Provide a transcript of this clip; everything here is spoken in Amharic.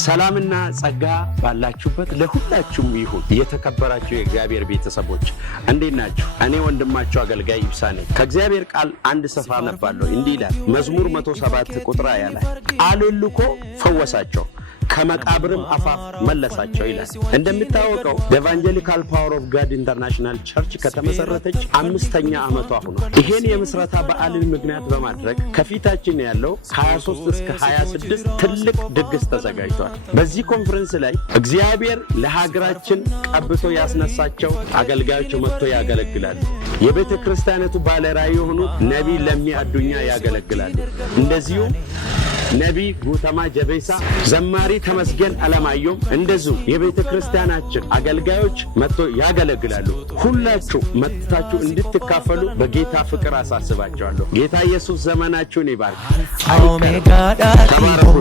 ሰላምና ጸጋ ባላችሁበት ለሁላችሁም ይሁን። የተከበራችሁ የእግዚአብሔር ቤተሰቦች እንዴት ናችሁ? እኔ ወንድማችሁ አገልጋይ ይብሳ ነኝ። ከእግዚአብሔር ቃል አንድ ስፍራ አነባለሁ። እንዲህ ይላል መዝሙር 107 ቁጥር 20 ላይ ቃሉን ልኮ ፈወሳቸው ከመቃብርም አፋፍ መለሳቸው ይላል። እንደምታወቀው ኢቫንጀሊካል ፓወር ኦፍ ጋድ ኢንተርናሽናል ቸርች ከተመሰረተች 5ኛ ዓመቷ ሆኗል። ይሄን የምስረታ በዓልን ምክንያት በማድረግ ከፊታችን ያለው 23 እስከ 26 ትልቅ ድግስ ተዘጋጅቷል። በዚህ ኮንፈረንስ ላይ እግዚአብሔር ለሀገራችን ቀብቶ ያስነሳቸው አገልጋዮች መጥቶ ያገለግላሉ። የቤተ ክርስቲያናቱ ባለራዕይ የሆኑት ነቢይ ለሚ አዱኛ ያገለግላሉ። እንደዚሁም ነቢይ ጉተማ ጀቤሳ፣ ዘማሪ ተመስገን አለማየሁም እንደዚሁ የቤተ ክርስቲያናችን አገልጋዮች መጥቶ ያገለግላሉ። ሁላችሁ መጥታችሁ እንድትካፈሉ በጌታ ፍቅር አሳስባችኋለሁ። ጌታ ኢየሱስ ዘመናችሁን ይባርክ። ተባረኩ።